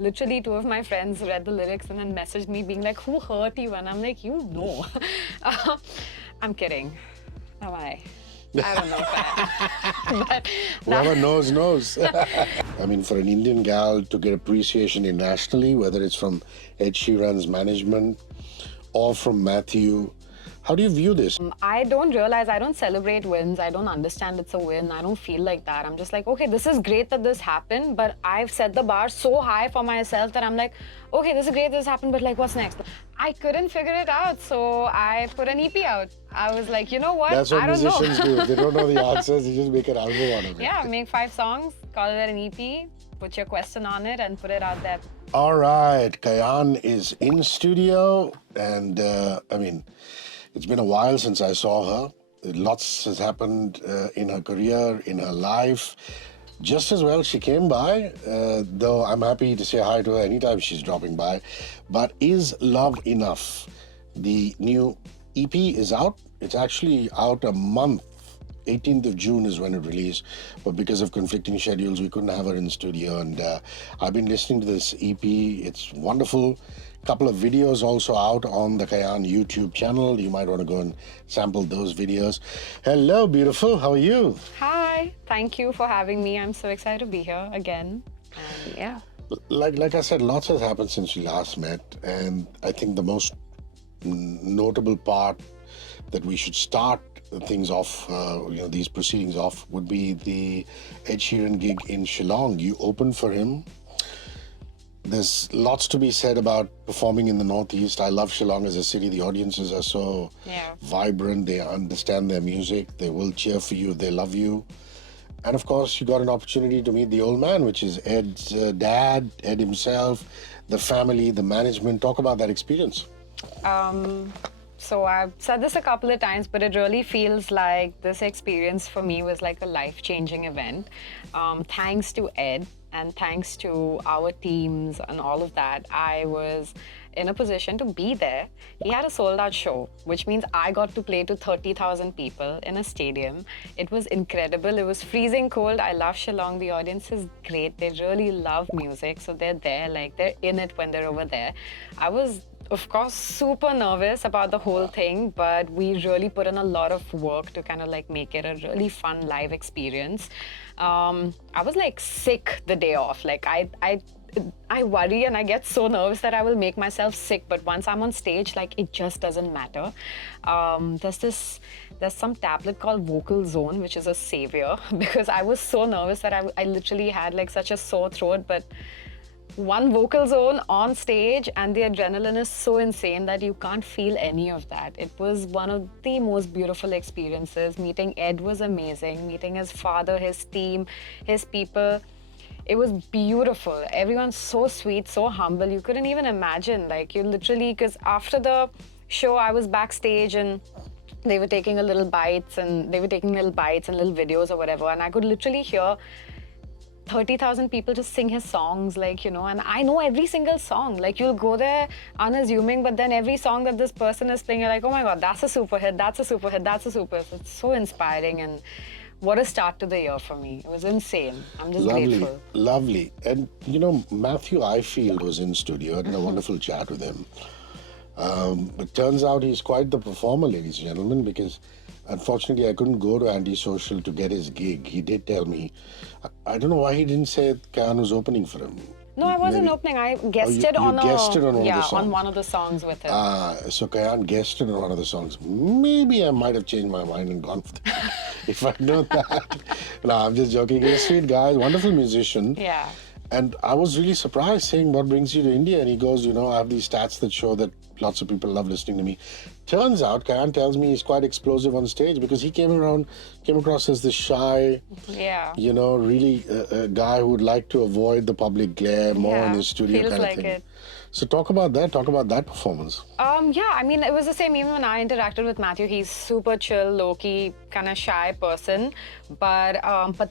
literally 2 of my friends read the lyrics and then messaged me being like, who hurt you? And I'm like, you know. I'm kidding. Am I? I don't know if I am. But Whoever knows, knows. I mean, for an Indian gal to get appreciation internationally, whether it's from Ed Sheeran's management or from Matthew, how do you view this? I don't realize, I don't celebrate wins. I don't understand it's a win. I don't feel like that. I'm just like, okay, this is great that this happened, but I've set the bar so high for myself that I'm like, okay, this is great, this happened, but like, what's next? I couldn't figure it out, so I put an EP out. I was like, you know what? That's what I don't musicians know. do. If they don't know the answers, they just make an album out of it. Yeah, make 5 songs, call it an EP, put your question on it, and put it out there. All right, Kayan is in studio, and I mean, it's been a while since I saw her. Lots has happened in her career, in her life. Just as well, she came by, though I'm happy to say hi to her anytime she's dropping by. But is love enough? The new EP is out. It's actually out a month. 18th of June is when it released, but because of conflicting schedules, we couldn't have her in studio. And I've been listening to this EP. It's wonderful. Couple of videos also out on the Kayan YouTube channel. You might want to go and sample those videos. Hello, beautiful. How are you? Hi, thank you for having me. I'm so excited to be here again. And yeah. Like I said, lots has happened since we last met, and I think the most notable part that we should start things off, these proceedings off, would be the Ed Sheeran gig in Shillong. You opened for him. There's lots to be said about performing in the Northeast. I love Shillong as a city. The audiences are so vibrant. They understand their music. They will cheer for you. They love you. And of course, you got an opportunity to meet the old man, which is Ed's dad, Ed himself, the family, the management. Talk about that experience. So I've said this a couple of times, but it really feels like this experience for me was like a life-changing event. Thanks to Ed and thanks to our teams and all of that, I was in a position to be there. He had a sold-out show, which means I got to play to 30,000 people in a stadium. It was incredible. It was freezing cold. I love Shillong. The audience is great. They really love music, so they're there, like they're in it when they're over there. I was, of course, super nervous about the whole thing, but we really put in a lot of work to kind of like make it a really fun live experience. I was like sick the day off. Like I worry and I get so nervous that I will make myself sick, but once I'm on stage, like it just doesn't matter. There's some tablet called Vocal Zone, which is a savior, because I was so nervous that I literally had like such a sore throat, but one Vocal Zone on stage and the adrenaline is so insane that you can't feel any of that. It was one of the most beautiful experiences. Meeting Ed was amazing. Meeting his father, his team, his people. It was beautiful. Everyone's so sweet, so humble. You couldn't even imagine. Like you literally, because after the show, I was backstage and they were taking little bites and little videos or whatever. And I could literally hear 30,000 people just sing his songs, like, and I know every single song. Like, you'll go there unassuming, but then every song that this person is playing, you're like, oh my God, that's a super hit, that's a super hit, that's a super hit. It's so inspiring, and what a start to the year for me. It was insane. I'm just grateful. Lovely. And, Matthew Ifield was in studio. I had a wonderful chat with him. It turns out he's quite the performer, ladies and gentlemen, because unfortunately, I couldn't go to Antisocial to get his gig. He did tell me. I don't know why he didn't say Kayan was opening for him. No, I wasn't opening. I guested on one of the songs. On one of the songs with him. So Kayan guested on one of the songs. Maybe I might have changed my mind and gone for that if I know that. No, I'm just joking. He's a sweet guy, wonderful musician. Yeah. And I was really surprised, saying, what brings you to India? And he goes, I have these stats that show that lots of people love listening to me. Turns out, Kayan tells me he's quite explosive on stage because he came across as this shy, really a guy who would like to avoid the public glare, more in his studio feels kind like of thing. It. So talk about that performance. I mean, it was the same even when I interacted with Matthew. He's super chill, low-key, kind of shy person. But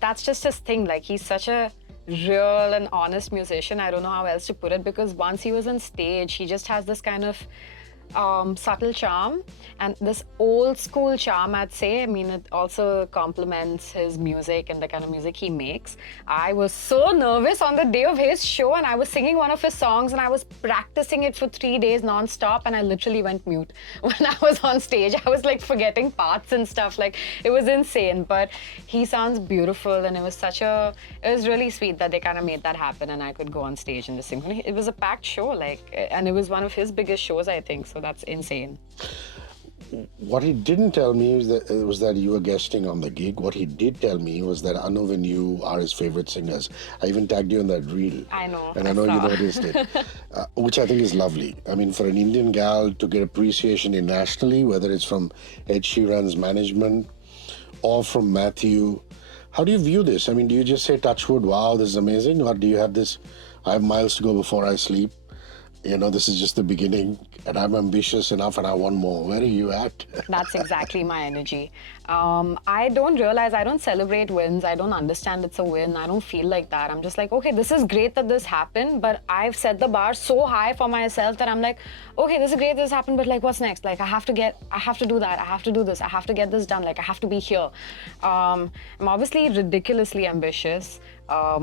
that's just his thing. Like, he's such a real and honest musician. I don't know how else to put it, because once he was on stage, he just has this kind of subtle charm and this old school charm, I'd say. I mean, it also complements his music and the kind of music he makes. I was so nervous on the day of his show, and I was singing one of his songs and I was practicing it for 3 days non-stop, and I literally went mute when I was on stage. I was like forgetting parts and stuff. Like, it was insane, but he sounds beautiful, and it was really sweet that they kind of made that happen and I could go on stage and just sing. It was a packed show, like, and it was one of his biggest shows, I think, so that's insane. What he didn't tell me was that you were guesting on the gig. What he did tell me was that Anuv and you are his favorite singers. I even tagged you in that reel. I know. And I know you noticed it, which I think is lovely. I mean, for an Indian gal to get appreciation internationally, whether it's from Ed Sheeran's management or from Matthew, how do you view this? I mean, do you just say, touch wood, wow, this is amazing? Or do you have this, I have miles to go before I sleep? You know, this is just the beginning, and I'm ambitious enough and I want more. Where are you at? That's exactly my energy. I don't celebrate wins. I don't understand it's a win. I don't feel like that. I'm just like, okay, this is great that this happened, but I've set the bar so high for myself that I'm like, okay, this is great, this happened, but like, what's next? Like, I have to do that, I have to do this, I have to get this done, like, I have to be here. I'm obviously ridiculously ambitious.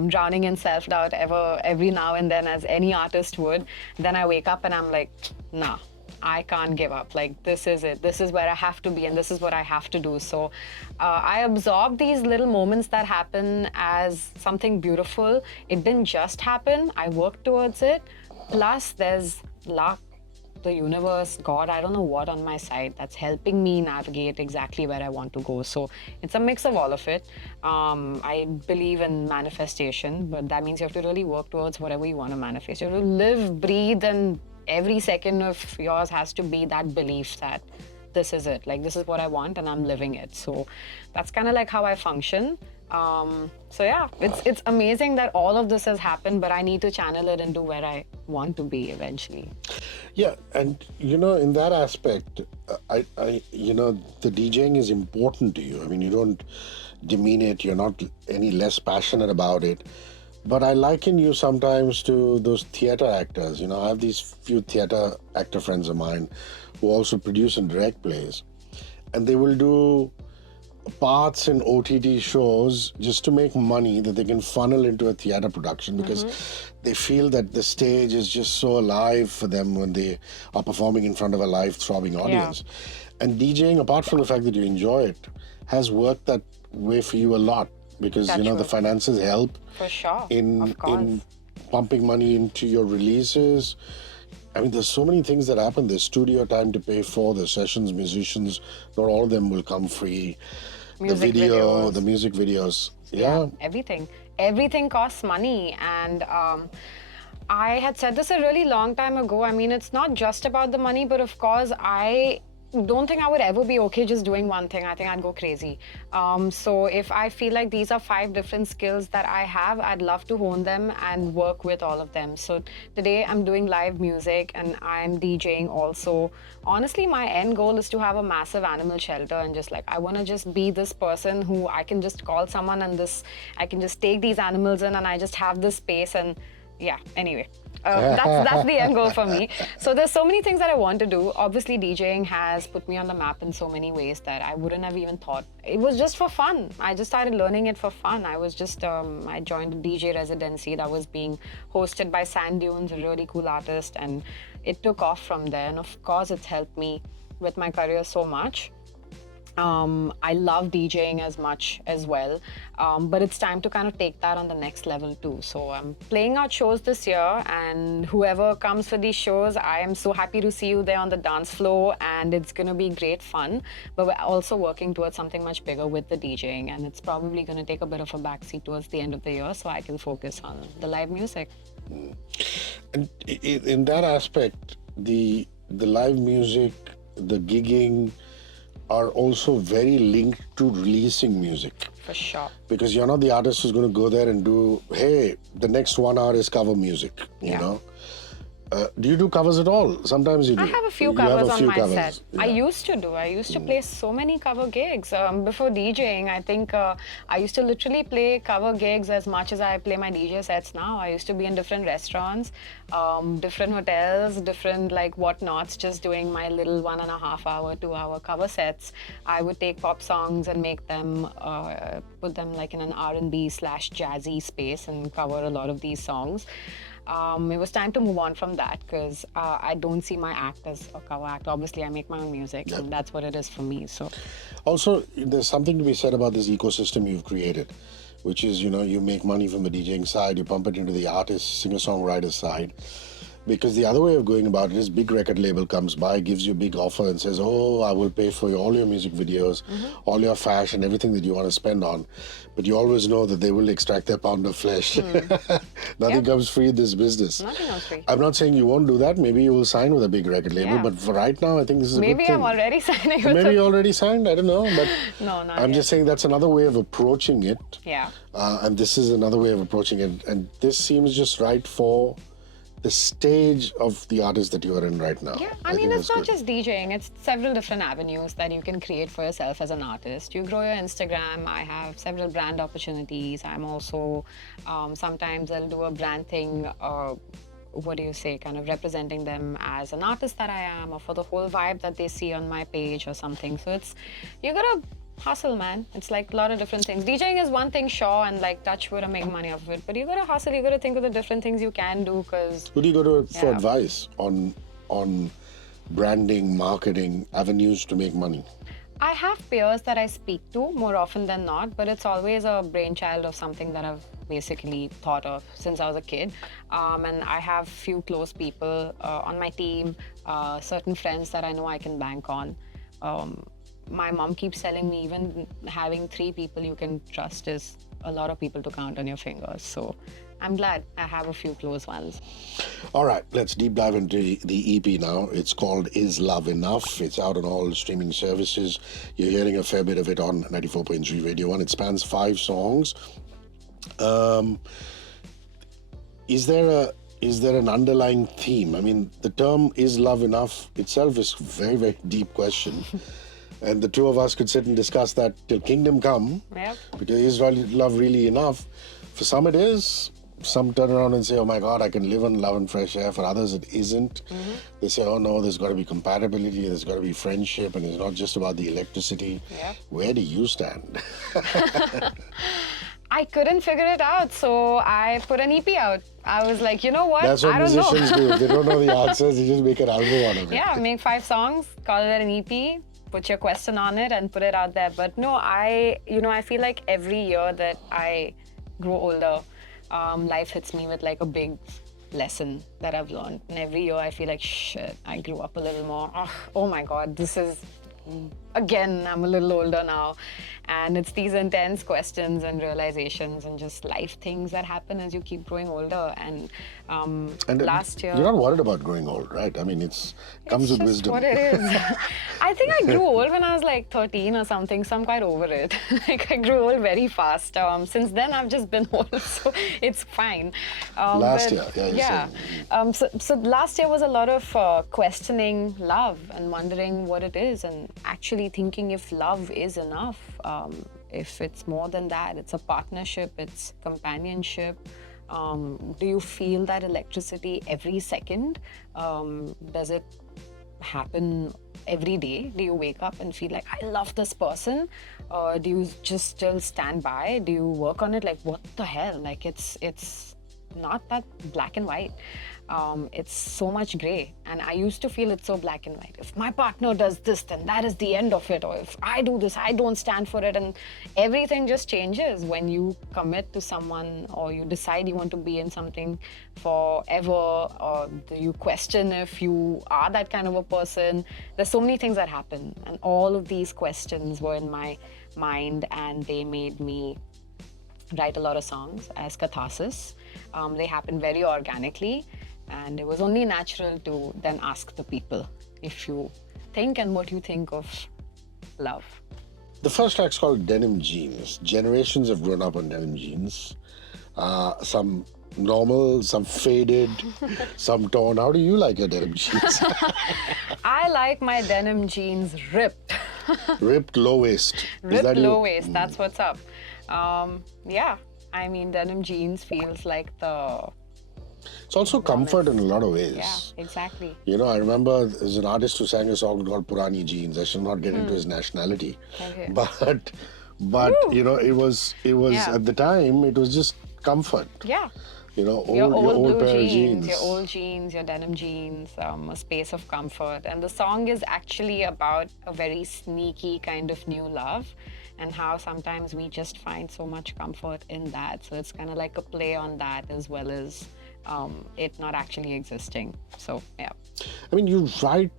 Drowning in self-doubt every now and then, as any artist would. Then I wake up and I'm like, nah, I can't give up. Like, this is it. This is where I have to be, and this is what I have to do. So I absorb these little moments that happen as something beautiful. It didn't just happen. I worked towards it. Plus, there's luck, the universe, God, I don't know what on my side that's helping me navigate exactly where I want to go. So it's a mix of all of it. I believe in manifestation, but that means you have to really work towards whatever you want to manifest. You have to live, breathe, and every second of yours has to be that belief that this is it. Like, this is what I want and I'm living it. So that's kind of like how I function. So yeah, it's amazing that all of this has happened, but I need to channel it into where I want to be eventually. Yeah, and you know, in that aspect, I you know, the DJing is important to you. I mean, you don't demean it. You're not any less passionate about it. But I liken you sometimes to those theater actors. You know, I have these few theater actor friends of mine who also produce and direct plays, and they will do parts in OTT shows just to make money that they can funnel into a theater production, because they feel that the stage is just so alive for them when they are performing in front of a live throbbing audience. And DJing, apart from the fact that you enjoy it, has worked that way for you a lot, because That's you know true. the finances help For sure. in pumping money into your releases. I mean, there's so many things that happen. There's studio time to pay for, there's sessions, musicians, not all of them will come free. Music the video, videos. the music videos. Yeah. Everything costs money. And I had said this a really long time ago. I mean, it's not just about the money, but of course, I don't think I would ever be okay just doing one thing. I think I'd go crazy. So if I feel like these are 5 different skills that I have, I'd love to hone them and work with all of them. So today I'm doing live music and I'm DJing also. Honestly, my end goal is to have a massive animal shelter, and just like, I want to just be this person who I can just call someone and I can just take these animals in and I just have this space. And yeah, anyway. That's the end goal for me. So there's so many things that I want to do. Obviously, DJing has put me on the map in so many ways that I wouldn't have even thought. It was just for fun. I just started learning it for fun. I joined a DJ residency that was being hosted by Sand Dunes, a really cool artist, and it took off from there. And of course, it's helped me with my career so much. I love DJing as much as well, but it's time to kind of take that on the next level too. So I'm playing out shows this year, and whoever comes for these shows, I am so happy to see you there on the dance floor, and it's going to be great fun. But we're also working towards something much bigger with the DJing, and it's probably going to take a bit of a backseat towards the end of the year so I can focus on the live music. And in that aspect, the live music, the gigging are also very linked to releasing music. For sure. Because you're not the artist who's going to go there and do, hey, the next 1 hour is cover music, you know? Do you do covers at all? Sometimes you do. I have a few You have covers a on few my covers. set. I Yeah. used to do. I used to play so many cover gigs. Before DJing, I think I used to literally play cover gigs as much as I play my DJ sets now. I used to be in different restaurants, different hotels, different like whatnots, just doing my little 1.5 hour, 2 hour cover sets. I would take pop songs and make them, put them like in an R&B slash jazzy space and cover a lot of these songs. It was time to move on from that because I don't see my act as a cover act. Obviously, I make my own music, and that's what it is for me. So, Also, there's something to be said about this ecosystem you've created, which is, you make money from the DJing side, you pump it into the artist, singer-songwriter side. Because the other way of going about it is big record label comes by, gives you a big offer and says, oh, I will pay for all your music videos, all your fashion, everything that you want to spend on. But you always know that they will extract their pound of flesh. Nothing comes free in this business. nothing else free. I'm not saying you won't do that. Maybe you will sign with a big record label. Yeah. But for right now, I think this is a Maybe good thing. I'm already signing with Maybe a- you already signed. I don't know. But No, not I'm yet. just saying that's another way of approaching it. Yeah. And this is another way of approaching it. And this seems just right for the stage of the artist that you are in right now. Yeah, I think mean, it's that's not good. just DJing, it's several different avenues that you can create for yourself as an artist. You grow your Instagram, I have several brand opportunities. I'm also, sometimes I'll do a brand thing, what do you say, kind of representing them as an artist that I am or for the whole vibe that they see on my page or something. So you gotta hustle, man. It's like a lot of different things. DJing is one thing, sure, and like touch wood and make money off of it. But you gotta hustle, you gotta think of the different things you can do because Who do you go to for Yeah. advice on branding, marketing, avenues to make money? I have peers that I speak to more often than not, but it's always a brainchild of something that I've basically thought of since I was a kid. And I have few close people on my team, certain friends that I know I can bank on. My mom keeps telling me even having 3 people you can trust is a lot of people to count on your fingers. So I'm glad I have a few close ones. All right, let's deep dive into the EP now. It's called Is Love Enough? It's out on all streaming services. You're hearing a fair bit of it on 94.3 Radio 1. It spans 5 songs. Is there an underlying theme? I mean, the term "is love enough" itself is a very, very deep question. And the two of us could sit and discuss that till kingdom come. Yep. Because is love really enough? For some it is. Some turn around and say, oh my God, I can live on love and fresh air. For others it isn't. They say, oh no, there's got to be compatibility, there's got to be friendship, and it's not just about the electricity. Yep. Where do you stand? I couldn't figure it out, so I put an EP out. I was like, you know what? That's what I don't know. musicians do. If they don't know the answers, they just make an album out of it. Yeah, make 5 songs, call it an EP, put your question on it and put it out there. But no, I feel like every year that I grow older, life hits me with like a big lesson that I've learned. And every year I feel like, shit, I grew up a little more. Oh my God, this is, again, I'm a little older now. And it's these intense questions and realizations and just life things that happen as you keep growing older. And last year... You're not worried about growing old, right? I mean, it comes with just wisdom. what it is. I think I grew old when I was like 13 or something, so I'm quite over it. Like I grew old very fast. Since then, I've just been old, so it's fine. Last year, yeah, you're yeah. saying. So last year was a lot of questioning love and wondering what it is, and actually thinking if love is enough. If it's more than that, it's a partnership, it's companionship. Do you feel that electricity every second? Does it happen every day? Do you wake up and feel like, I love this person? Or do you just still stand by? Do you work on it? Like, what the hell? Like, it's not that black and white. It's so much gray. And I used to feel it's so black and white. If my partner does this, then that is the end of it. Or if I do this, I don't stand for it. And everything just changes when you commit to someone or you decide you want to be in something forever, or you question if you are that kind of a person. There's so many things that happen. And all of these questions were in my mind, and they made me write a lot of songs as catharsis. They happened very organically, and it was only natural to then ask the people if you think and what you think of love. The first track's called Denim Jeans. Generations have grown up on denim jeans. Some normal, some faded, some torn. How do you like your denim jeans? I like my denim jeans ripped. Ripped low waist. Is Ripped that low you? waist, that's what's up. Yeah, I mean, denim jeans feels like the. It's also comfort in a lot of ways. Yeah, exactly. You know, I remember there's an artist who sang a song called Purani Jeans. I shall not get into his nationality. Okay. But you know, it was Yeah. at the time, it was just comfort. Yeah. You know, Your your old blue pair of jeans, your old jeans, your denim jeans, a space of comfort. And the song is actually about a very sneaky kind of new love and how sometimes we just find so much comfort in that. So it's kind of like a play on that as well as it not actually existing. So, yeah. I mean, you write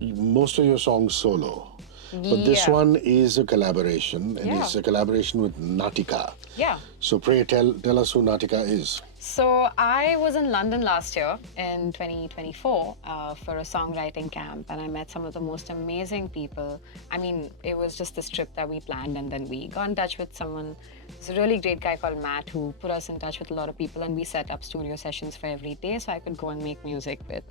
most of your songs solo. But this Yeah. one is a collaboration, and Yeah. it's a collaboration with Natika. Yeah. So pray tell us who Natika is. So I was in London last year in 2024 for a songwriting camp, and I met some of the most amazing people. I mean, it was just this trip that we planned, and then we got in touch with someone. There's a really great guy called Matt who put us in touch with a lot of people, and we set up studio sessions for every day so I could go and make music with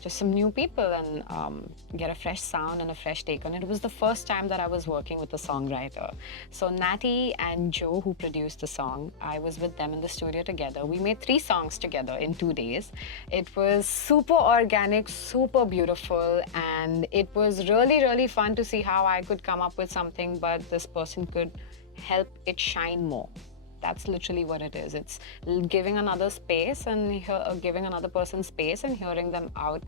just some new people and get a fresh sound and a fresh take on it. It was the first time that I was working with a songwriter. So Natty and Joe, who produced the song, I was with them in the studio together. We made 3 songs together in 2 days. It was super organic, super beautiful, and it was really, really fun to see how I could come up with something, but this person could help it shine more. That's literally what it is. It's giving another space and giving another person space and hearing them out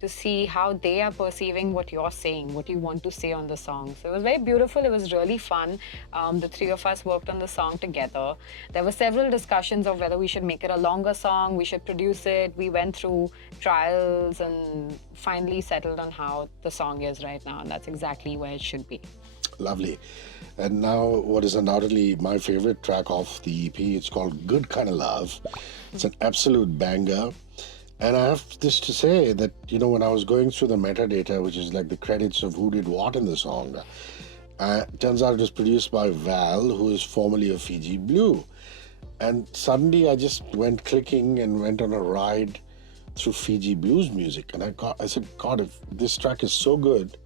to see how they are perceiving what you're saying, what you want to say on the song. So it was very beautiful. It was really fun. The 3 of us worked on the song together. There were several discussions of whether we should make it a longer song, we should produce it. We went through trials and finally settled on how the song is right now, and that's exactly where it should be. Lovely. And now, what is undoubtedly my favorite track off the EP, it's called Good Kind of Love. It's an absolute banger. And I have this to say that, you know, when I was going through the metadata, which is like the credits of who did what in the song, turns out it was produced by Val, who is formerly of Fiji Blue. And suddenly I just went clicking and went on a ride through Fiji Blues music. And I said, God, if this track is so good,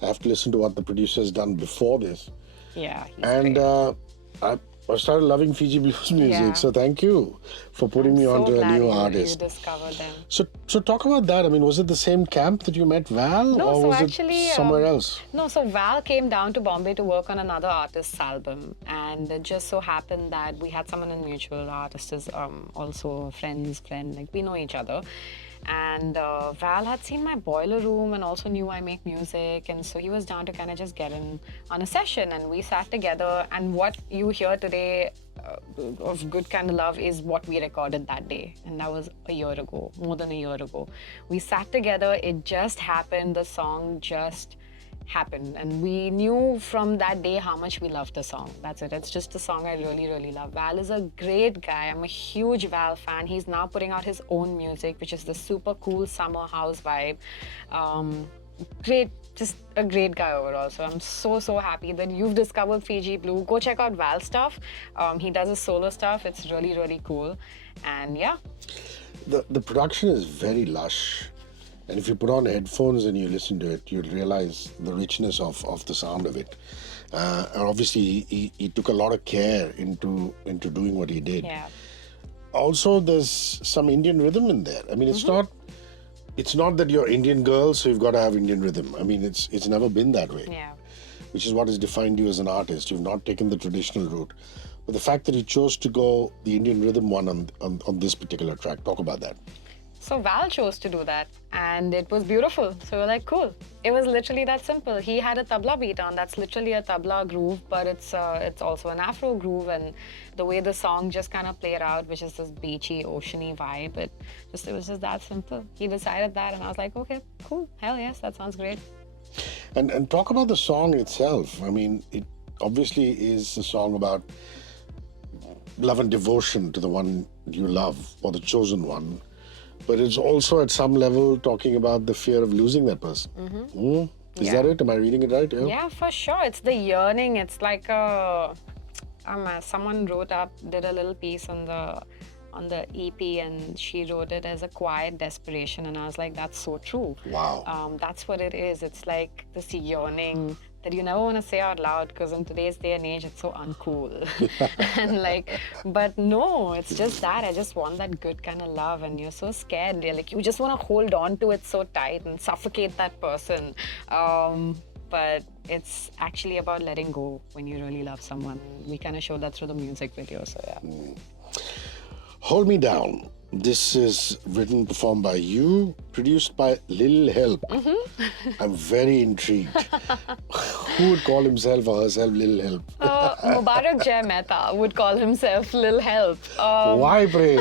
I have to listen to what the producer has done before this. Yeah, he's And great. I started loving Fiji Blues music. Yeah. So thank you for putting me So onto a glad new you artist. discovered them. So talk about that. I mean, was it the same camp that you met Val, No, or so was actually, it somewhere else? No, so Val came down to Bombay to work on another artist's album, and it just so happened that we had someone in mutual. The artist is also a friend's friend, like we know each other. And Val had seen my boiler room and also knew I make music, and so he was down to kind of just get in on a session, and we sat together. And what you hear today of Good Kind of Love is what we recorded that day, and that was a year ago, more than a year ago. We sat together, it just happened, the song just happened, and we knew from that day how much we loved the song. That's it. It's just a song I really, really love. Val is a great guy. I'm a huge Val fan. He's now putting out his own music, which is the super cool summer house vibe. Great, just a great guy overall. So I'm so happy that you've discovered Fiji Blue. Go check out Val's stuff. He does his solo stuff. It's really, really cool. And yeah. The production is very lush. And if you put on headphones and you listen to it, you'll realize the richness of the sound of it. And obviously, he took a lot of care into doing what he did. Yeah. Also, there's some Indian rhythm in there. I mean, it's not that you're Indian girl, so you've got to have Indian rhythm. I mean, it's never been that way. Yeah. Which is what has defined you as an artist. You've not taken the traditional route. But the fact that you chose to go the Indian rhythm one on this particular track, talk about that. So Val chose to do that, and it was beautiful. So we're like, cool. It was literally that simple. He had a tabla beat on. That's literally a tabla groove, but it's also an Afro groove, and the way the song just kind of played out, which is this beachy, oceany vibe. It was just that simple. He decided that, and I was like, okay, cool. Hell yes, that sounds great. And talk about the song itself. I mean, it obviously is a song about love and devotion to the one you love or the chosen one. But it's also at some level talking about the fear of losing that person. Is that it? Am I reading it right? Yeah, for sure. It's the yearning. It's like someone did a little piece on the on the EP, and she wrote it as a quiet desperation, and I was like, that's so true. Wow. That's what it is. It's like this yearning that you never want to say out loud, because in today's day and age it's so uncool. And like, but no, it's just that I just want that good kind of love, and you're so scared. You're like, you just want to hold on to it so tight and suffocate that person. But it's actually about letting go when you really love someone. We kind of show that through the music video, so yeah. Hold Me Down. This is written, performed by you, produced by Lil Help. I'm very intrigued. Who would call himself or herself Lil Help? Mubarak Jai Mehta would call himself Lil Help. Why pray?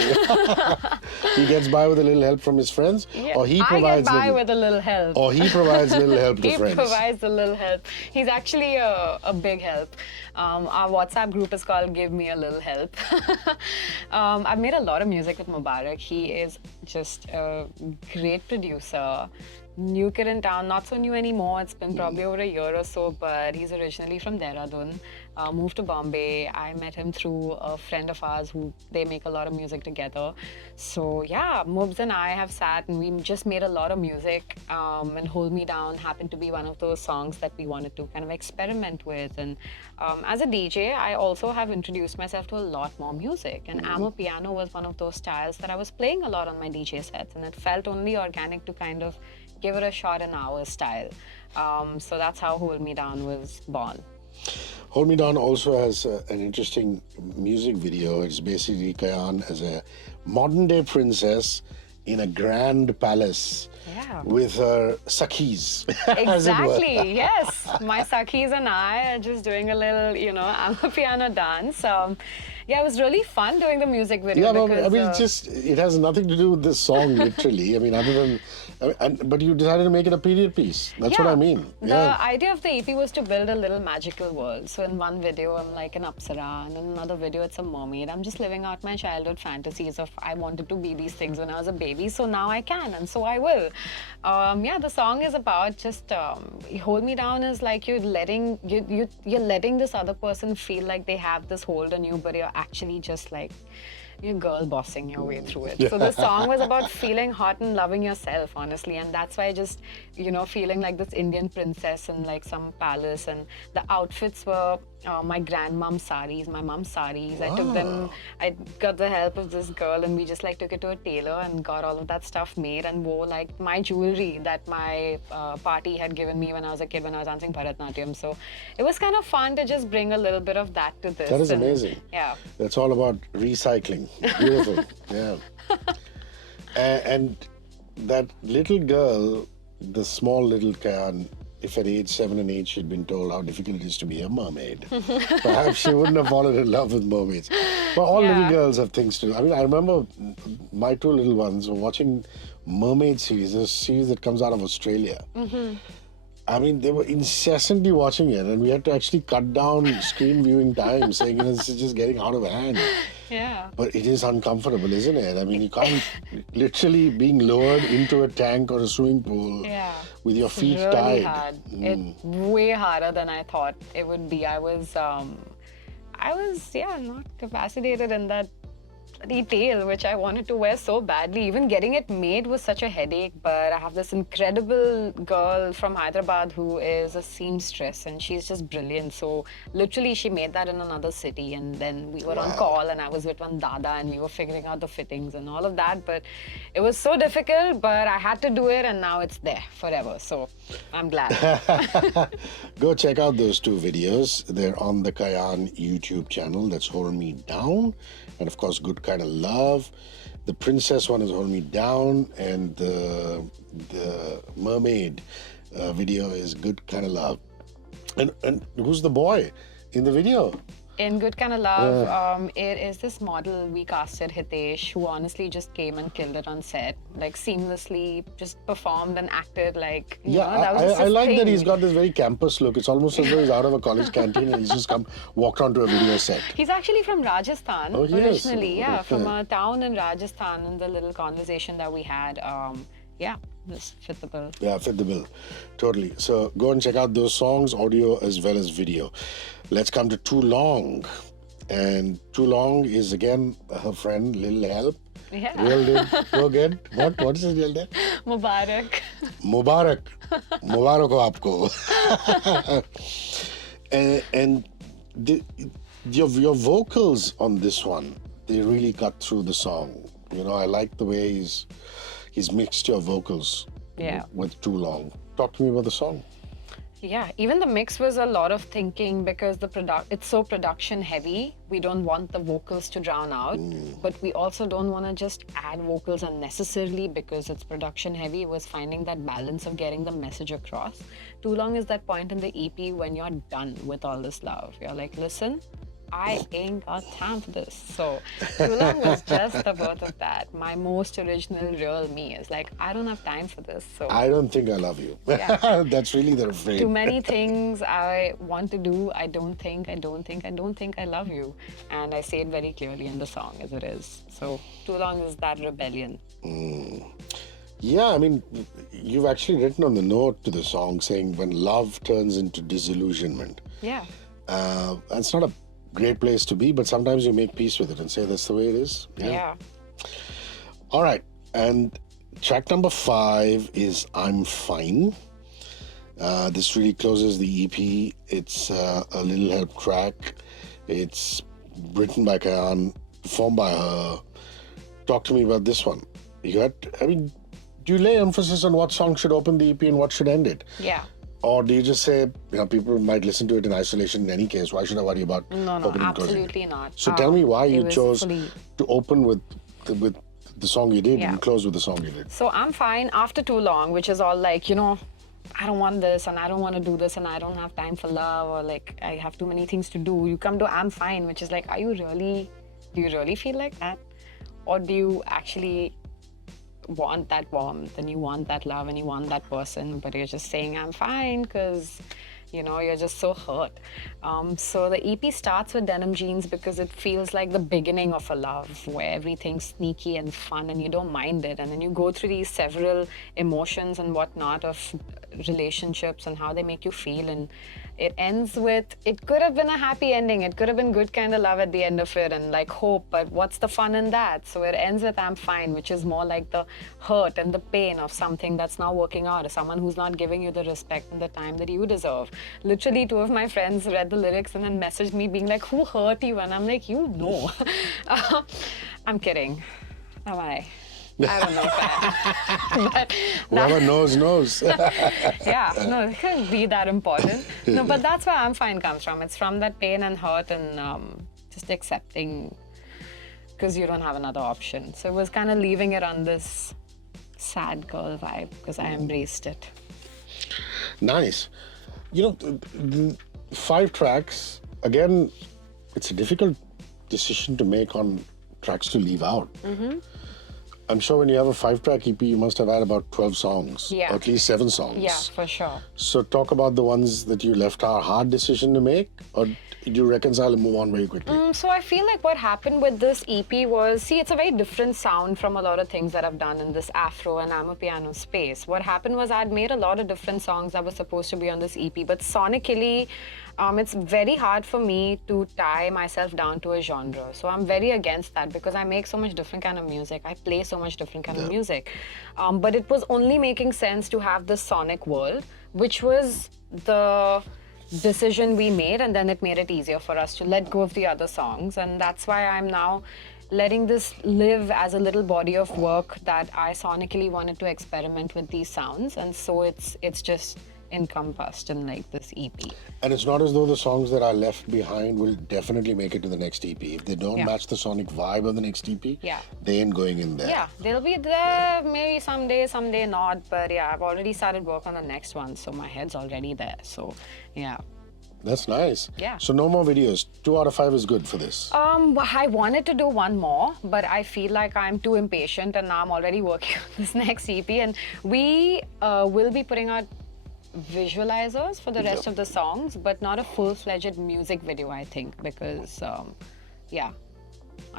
He gets by with a little help from his friends, or he I provides get by little, with a little help. or he provides little help to He friends. provides a little help. He's actually a big help. Our WhatsApp group is called Give Me a Little Help. I've made a lot of music with Mubarak. He is just a great producer. New kid in town, not so new anymore. It's been probably over a year or so, but he's originally from Dehradun. Moved to Bombay. I met him through a friend of ours who they make a lot of music together. So yeah, Mubs and I have sat and we just made a lot of music. And Hold Me Down happened to be one of those songs that we wanted to kind of experiment with. And as a DJ, I also have introduced myself to a lot more music. And Amapiano was one of those styles that I was playing a lot on my DJ sets, and it felt only organic to kind of give it a shot in our style. So that's how Hold Me Down was born. Hold Me Down also has an interesting music video. It's basically Kayan as a modern day princess in a grand palace with her Sakhis. Exactly, yes. My Sakhis and I are just doing a little, Amapiano dance. Yeah, it was really fun doing the music video. Yeah, but because, I mean, it has nothing to do with this song, literally. I mean, other than, but you decided to make it a period piece. That's what I mean. The idea of the EP was to build a little magical world. So in one video, I'm like an Apsara, and in another video, it's a mermaid. I'm just living out my childhood fantasies of I wanted to be these things when I was a baby, so now I can, and so I will. The song is about just Hold Me Down is like you're letting this other person feel like they have this hold on you, but you're actually just like you're girl bossing your way through it. So the song was about feeling hot and loving yourself, honestly, and that's why just feeling like this Indian princess in like some palace, and the outfits were my grandmom's saris, my mom's saris. I took them. I got the help of this girl, and we just like took it to a tailor and got all of that stuff made and wore like my jewelry that my party had given me when I was a kid when I was dancing Bharatnatyam. So it was kind of fun to just bring a little bit of that to this. That is amazing. Yeah. That's all about recycling. Beautiful. Yeah. And that little girl, the small little Kayan, if at age 7 and 8 she'd been told how difficult it is to be a mermaid, perhaps she wouldn't have fallen in love with mermaids. But all little girls have things to do. I mean, I remember my two little ones were watching mermaid series, a series that comes out of Australia. I mean, they were incessantly watching it, and we had to actually cut down screen viewing time, saying, this is just getting out of hand. Yeah. But it is uncomfortable, isn't it? I mean, you can't literally being lowered into a tank or a swimming pool with your feet really tied. Hard. It's way harder than I thought it would be. I was not capacitated in that detail, which I wanted to wear so badly. Even getting it made was such a headache, but I have this incredible girl from Hyderabad who is a seamstress, and she's just brilliant. So literally she made that in another city, and then we were on call, and I was with one dada, and we were figuring out the fittings and all of that. But it was so difficult, but I had to do it, and now it's there forever. So I'm glad. Go check out those two videos. They're on the Kayan YouTube channel. That's Hold Me Down. And of course, Good Kind of Love. The princess one is Hold Me Down, and the mermaid video is Good Kind of Love. And who's the boy in the video? In Good Kind of Love, it is this model we casted, Hitesh, who honestly just came and killed it on set. Like seamlessly just performed and acted like, that was just I his like thing. that he's got this very campus look. It's almost as though he's out of a college canteen and he's just walked onto a video set. He's actually from Rajasthan originally, from a town in Rajasthan. In the little conversation that we had, this fit the bill. Yeah, fit the bill. Totally. So go and check out those songs, audio as well as video. Let's come to Too Long. And Too Long is again her friend, Lil Help. Yeah. Real name, go again. What is his real name? Mubarak. Mubarak. Mubarak ho aapko. And your vocals on this one, they really cut through the song. You know, I like the way he's mixed your vocals with Too Long. Talk to me about the song. Yeah, even the mix was a lot of thinking because it's so production heavy. We don't want the vocals to drown out, but we also don't want to just add vocals unnecessarily because it's production heavy. It was finding that balance of getting the message across. Too Long is that point in the EP when you're done with all this love. You're like, listen, I ain't got time for this. So Too Long was just the birth of that. My most original real me is like, I don't have time for this. So I don't think I love you. Yeah. That's really the refrain. Too many things I want to do. I don't think I love you. And I say it very clearly in the song as it is. So Too Long is that rebellion. Yeah, I mean, you've actually written on the note to the song saying when love turns into disillusionment. Yeah. It's not a great place to be, but sometimes you make peace with it and say that's the way it is. Yeah. All right. And track number 5 is I'm Fine. This really closes the EP. It's a Little Help track. It's written by Kayan, performed by her. Talk to me about this one. Do you lay emphasis on what song should open the EP and what should end it? Yeah. Or do you just say, people might listen to it in isolation in any case? Why should I worry about No, opening and closing? absolutely not. So tell me why it you was chose fully- to open with the song you did and close with the song you did. So I'm Fine after Too Long, which is all like, I don't want this and I don't want to do this and I don't have time for love or like I have too many things to do. You come to I'm Fine, which is like, do you really feel like that? Or do you actually want that warmth and you want that love and you want that person, but you're just saying I'm fine because you're just so hurt. So the EP starts with Denim Jeans because it feels like the beginning of a love where everything's sneaky and fun and you don't mind it, and then you go through these several emotions and whatnot of relationships and how they make you feel, and it ends with, it could have been a happy ending, it could have been good kind of love at the end of it and like hope, but what's the fun in that? So it ends with I'm Fine, which is more like the hurt and the pain of something that's not working out, or someone who's not giving you the respect and the time that you deserve. Literally 2 of my friends read the lyrics and then messaged me being like, who hurt you? And I'm like, I'm kidding. Am I? I don't know if but Whoever knows. Yeah, no, it couldn't be that important. No, but that's where I'm Fine comes from. It's from that pain and hurt and just accepting because you don't have another option. So it was kind of leaving it on this sad girl vibe because I embraced it. Nice. 5 tracks, again, it's a difficult decision to make on tracks to leave out. I'm sure when you have a 5-track EP, you must have had about 12 songs. Yeah. Or at least 7 songs. Yeah, for sure. So talk about the ones that you left are a hard decision to make, or do you reconcile and move on very quickly? So I feel like what happened with this EP was, it's a very different sound from a lot of things that I've done in this Afro and Amapiano space. What happened was I'd made a lot of different songs that were supposed to be on this EP, but sonically, it's very hard for me to tie myself down to a genre. So I'm very against that because I make so much different kind of music. I play so much different kind of music. But it was only making sense to have this sonic world, which was the decision we made, and then it made it easier for us to let go of the other songs. And that's why I'm now letting this live as a little body of work that I sonically wanted to experiment with these sounds. And so it's just encompassed in like this EP. And it's not as though the songs that are left behind will definitely make it to the next EP. If they don't match the sonic vibe of the next EP, they ain't going in there. Yeah, they'll be there maybe someday not. But yeah, I've already started work on the next one, so my head's already there. So yeah. That's nice. Yeah. So no more videos. 2 out of 5 is good for this. I wanted to do one more, but I feel like I'm too impatient, and now I'm already working on this next EP. And we will be putting out visualizers for the rest of the songs, but not a full-fledged music video, I think, because I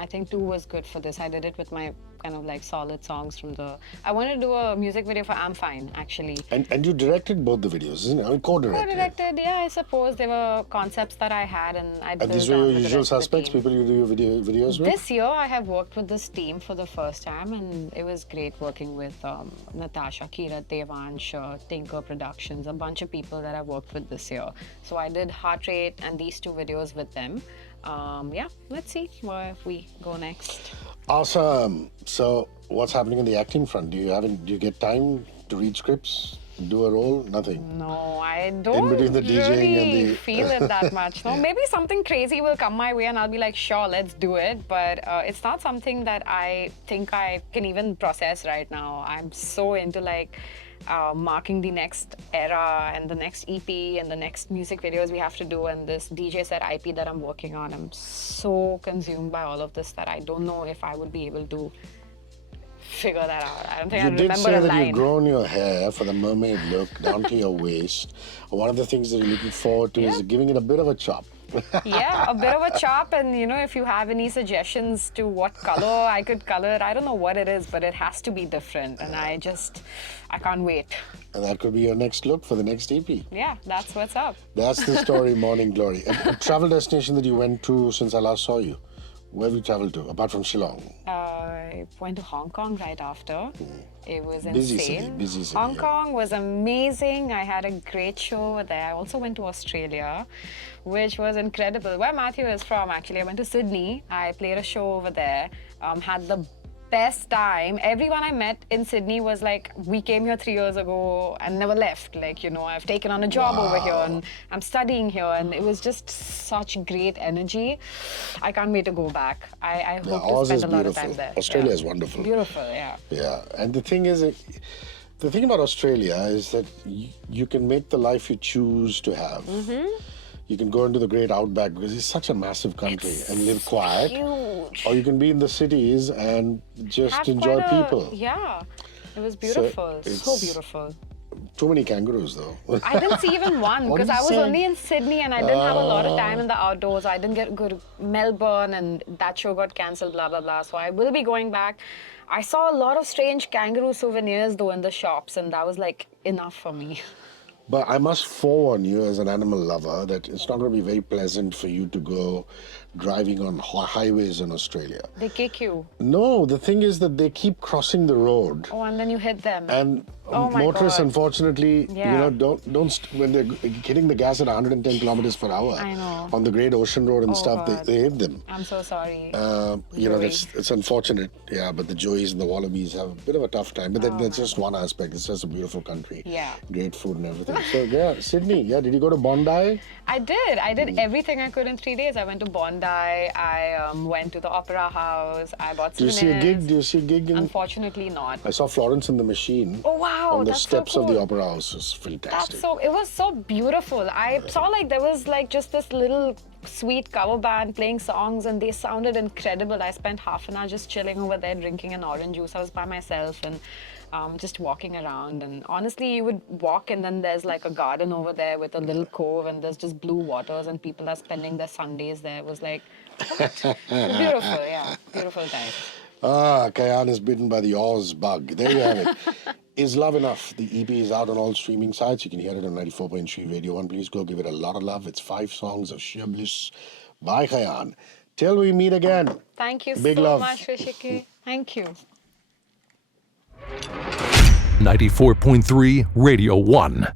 think 2 was good for this. I did it with my kind of like solid songs from the. I wanted to do a music video for I'm Fine, actually. And you directed both the videos, isn't it? I mean, co-directed. Co-directed, yeah, I suppose. They were concepts that I had, and I built These were on your with the usual rest of the suspects, team. people you do your videos with? This year, I have worked with this team for the first time, and it was great working with Natasha, Kirat, Devansh, Tinker Productions, a bunch of people that I worked with this year. So I did Heart Rate and these two videos with them. Yeah, let's see where we go next. Awesome. So, what's happening on the acting front? Do you get time to read scripts, do a role? Nothing. No, I don't between the DJing really and the- feel it that much. No, maybe something crazy will come my way and I'll be like, sure, let's do it. But it's not something that I think I can even process right now. I'm so into like marking the next era and the next EP and the next music videos we have to do and this DJ set IP that I'm working on. I'm so consumed by all of this that I don't know if I would be able to figure that out. I don't think I You did remember say a that line. you've grown your hair for the mermaid look down to your waist. One of the things that you're looking forward to is giving it a bit of a chop. Yeah, a bit of a chop, and if you have any suggestions to what color I could color it, I don't know what it is, but it has to be different, and I can't wait. And that could be your next look for the next EP. Yeah, that's what's up. That's the story, Morning Glory. A travel destination that you went to since I last saw you. Where have you traveled to, apart from Shillong? I went to Hong Kong right after. It was Busy city, insane. busy city, Hong yeah. Kong was amazing. I had a great show over there. I also went to Australia, which was incredible. Where Matthew is from, actually. I went to Sydney. I played a show over there. Had the best time. Everyone I met in Sydney was like, we came here 3 years ago and never left. Like, I've taken on a job over here and I'm studying here, and it was just such great energy. I can't wait to go back. I hope to Oz spend is a lot of beautiful. time there. Australia Yeah. is wonderful. Beautiful, yeah. Yeah, and the thing about Australia is that you can make the life you choose to have. You can go into the great outback because it's such a massive country and live quiet. Huge. Or you can be in the cities and just Have enjoy quite a- people. Yeah, it was beautiful. So it's- beautiful. Too many kangaroos, though. I didn't see even one What because did I you was say? only in Sydney and I didn't have a lot of time in the outdoors. I didn't get to go to Melbourne and that show got cancelled, blah, blah, blah. So I will be going back. I saw a lot of strange kangaroo souvenirs though in the shops, and that was like enough for me. But I must forewarn you as an animal lover that it's not going to be very pleasant for you to go driving on highways in Australia. They kick you. No, the thing is that they keep crossing the road. Oh, and then you hit them. And Oh my motorists, God. unfortunately, Yeah. when they're hitting the gas at 110 kilometers per hour I know. on the Great Ocean Road and Oh, stuff, God. they hit them. I'm so sorry. You know, it's unfortunate, yeah, but the Joeys and the Wallabies have a bit of a tough time. But that's just one aspect. It's just a beautiful country. Yeah. Great food and everything. So, yeah, Sydney, yeah, did you go to Bondi? I did everything I could in 3 days. I went to Bondi. I went to the Opera House. I bought Do you souvenirs. see a gig? Unfortunately not. I saw Florence and the Machine. Oh wow, On the that's so steps of the cool. Opera House. It's fantastic. It was so beautiful. I saw like there was like just this little sweet cover band playing songs and they sounded incredible. I spent half an hour just chilling over there drinking an orange juice. I was by myself and just walking around, and honestly you would walk and then there's like a garden over there with a little cove and there's just blue waters and people are spending their Sundays there. It was like what? Beautiful, yeah. Beautiful time. Kayan is bitten by the Oz bug. There you have it. Is Love Enough? The EP is out on all streaming sites. You can hear it on 94.3 Radio 1. Please go give it a lot of love. It's 5 songs of sheer bliss by Kayan. Till we meet again. Thank you Big so love. much, Hrishi K. Thank you. 94.3 Radio 1.